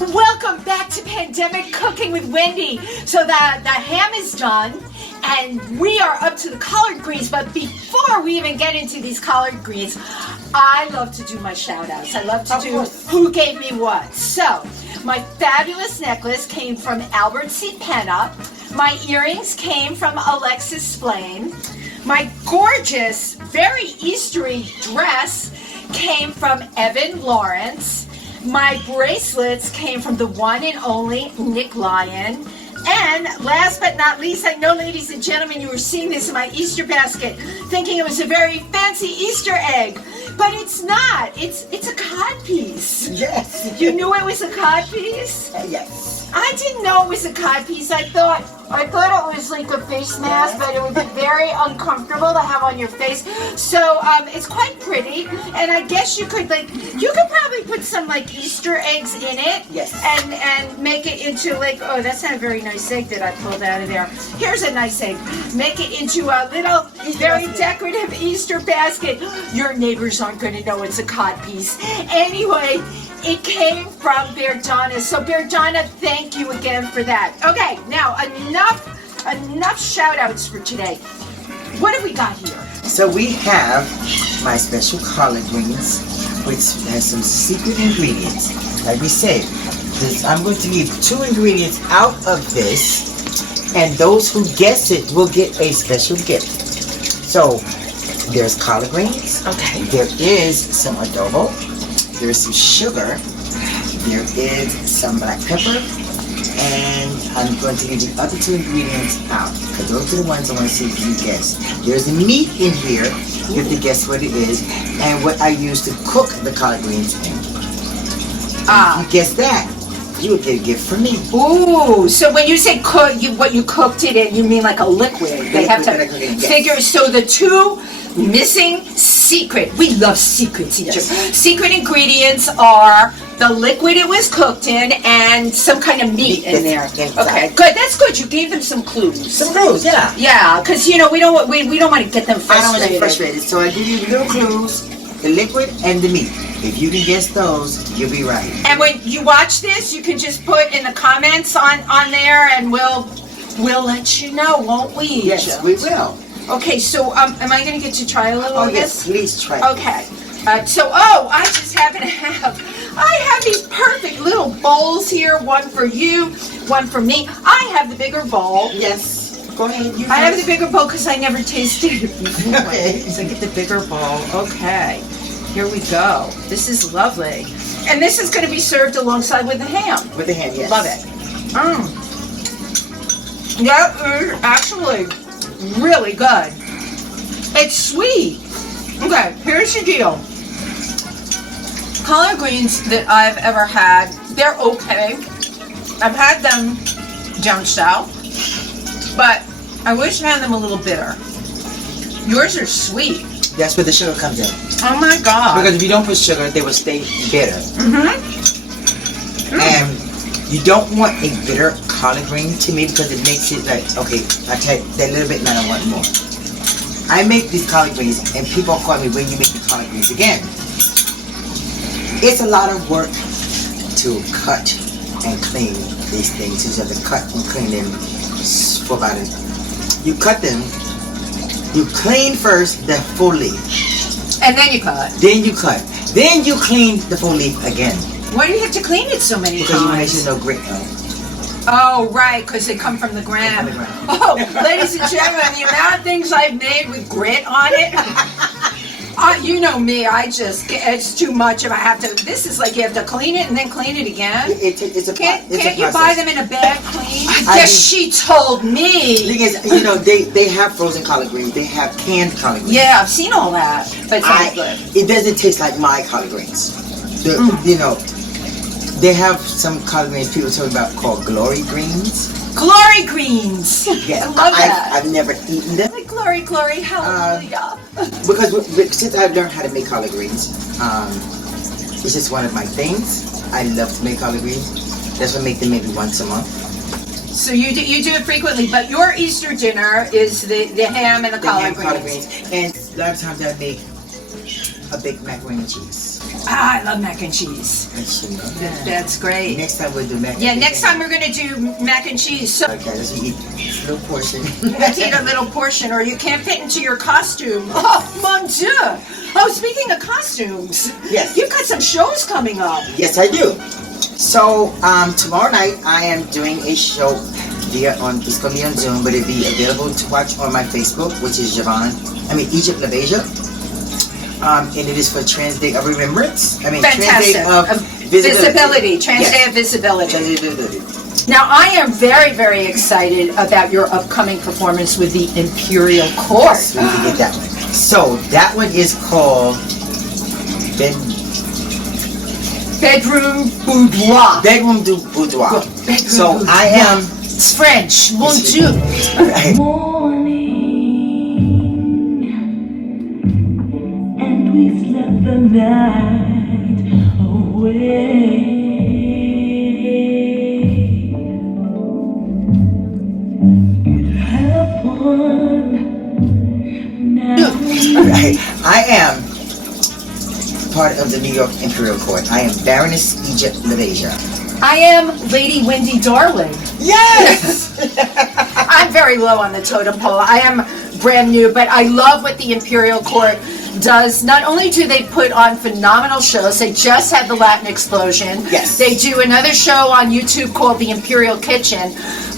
Welcome back to Pandemic Cooking with Wendy. So the ham is done, and we are up to the collard greens. But before we even get into these collard greens, I love to do my shout outs. I love to do who gave me what. So my fabulous necklace came from Albert C. Penna. My earrings came from Alexis Splain. My gorgeous, very Eastery dress came from Evan Lawrence. My bracelets came from the one and only Nick Lyon. And last but not least, I know, ladies and gentlemen, you were seeing this in my Easter basket, thinking it was a very fancy Easter egg. But it's not. It's a cod piece. Yes. You knew it was a cod piece? Yes. I didn't know it was a cod piece. I thought it was like a face mask, but it would be very uncomfortable to have on your face. So it's quite pretty, and I guess you could probably put some like Easter eggs in it. Yes. And make it into like, oh, that's not a very nice egg that I pulled out of there. Here's a nice egg. Make it into a little very decorative Easter basket. Your neighbors aren't going to know it's a cod piece. Anyway, it came from Verdana. So Verdana, thank you again for that. Okay, now enough shout outs for today. What have we got here? So we have my special collard greens, which has some secret ingredients. Like we said, I'm going to leave 2 ingredients out of this, and those who guess it will get a special gift. So there's collard greens. Okay. There is some adobo. There's some sugar. There is some black pepper. And I'm going to leave the other 2 ingredients out, because those are the ones I want to see if you guess. There's meat in here. You have to guess what it is, and what I use to cook the collard greens in. If you guess that, you will get a gift from me. Ooh, so when you say cook, what you cooked it in, you mean like a liquid. They have to figure, so the 2 missing secret, we love secrets here. Yes. Secret ingredients are the liquid it was cooked in and some kind of meat in there. Okay, good. That's good. You gave them some clues. Some clues, yeah. Yeah, because we don't want to get them frustrated. I don't want to get frustrated, so I give you little clues: the liquid and the meat. If you can guess those, you'll be right. And when you watch this, you can just put in the comments on there, and we'll let you know, won't we? Yes, we will. Okay, so am I going to get to try a little of yes, this? please try. Okay. I just happen to have these perfect little bowls here. One for you, one for me. I have the bigger bowl. Yes. Go ahead. I have the bigger bowl because I never tasted it before. Okay. So I get the bigger bowl. Okay. Here we go. This is lovely. And this is going to be served alongside with the ham. With the ham, yes. Love it. That is actually really good. It's sweet. Okay, here's the deal. Collard greens that I've ever had, they're okay. I've had them down south, but I wish I had them a little bitter. Yours are sweet. That's where the sugar comes in. Oh my God. Because if you don't put sugar, they will stay bitter. And you don't want a bitter collard green to me, because it makes it like, okay, I take that little bit and I don't want more. I make these collard greens, and people call me, when you make the collard greens again. It's a lot of work to cut and clean these things. You have to cut and clean them for about you cut them, you clean first the full leaf. And then you cut. Then you cut. Then you clean the full leaf again. Why do you have to clean it so many because times? Because you want to make sure no grit on it. Oh, right, because they come from the ground. Oh, ladies and gentlemen, the amount of things I've made with grit on it. You know me, it's too much if I have to. This is like you have to clean it and then clean it again. Can't you buy them in a bag clean? Yes, she told me. The thing is, they have frozen collard greens. They have canned collard greens. Yeah, I've seen all that. But it's not good. It doesn't taste like my collard greens. They have some collard greens people talk about called glory greens. Glory greens! Yeah, I love that. I've never eaten them. Like glory, hallelujah. Because since I've learned how to make collard greens, it's just one of my things. I love to make collard greens. That's why I make them maybe once a month. So you do it frequently, but your Easter dinner is the ham and the collard greens. And a lot of times I make a baked macaroni and cheese. I love mac and cheese. I should love that. That's great. Next time we'll do mac and Yeah, cheese. next time we're going to do mac and cheese. So Okay, let's eat a little portion. you have to eat a little portion or you can't fit into your costume. Oh, mon Dieu. Oh, speaking of costumes. Yes. You've got some shows coming up. Yes, I do. So, tomorrow night I am doing a show it's going to be on Zoom, but it'll be available to watch on my Facebook, which is Egypt LaBeija. And it is for Trans Day of Remembrance. Fantastic. Trans Day of Visibility. Trans Day of Visibility. Now, I am very, very excited about your upcoming performance with the Imperial Court. So we can get that one. So, that one is called Bedroom Boudoir. Bedroom du Boudoir. Bedroom So, Boudoir. I am... It's French. Mon Dieu. Right. And we slept the night away. It happened now. Right. I am part of the New York Imperial Court. I am Baroness Egypt LaBeija. I am Lady Wendy Darling. Yes! I'm very low on the totem pole. I am brand new, but I love what the Imperial Court does. Not only do they put on phenomenal shows, they just had the Latin Explosion. Yes. They do another show on YouTube called The Imperial Kitchen,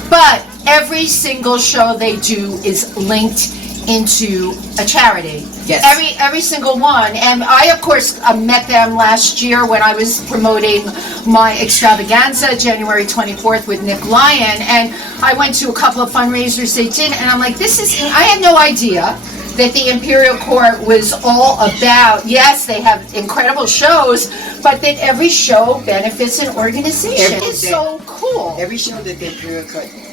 but every single show they do is linked into a charity. Yes. Every single one. And I, of course, met them last year when I was promoting my extravaganza, January 24th with Nick Lyon. And I went to a couple of fundraisers they did, and I'm like, I had no idea that the Imperial Court was all about, yes, they have incredible shows, but that every show benefits an organization. It's so cool. Every show that the Imperial Court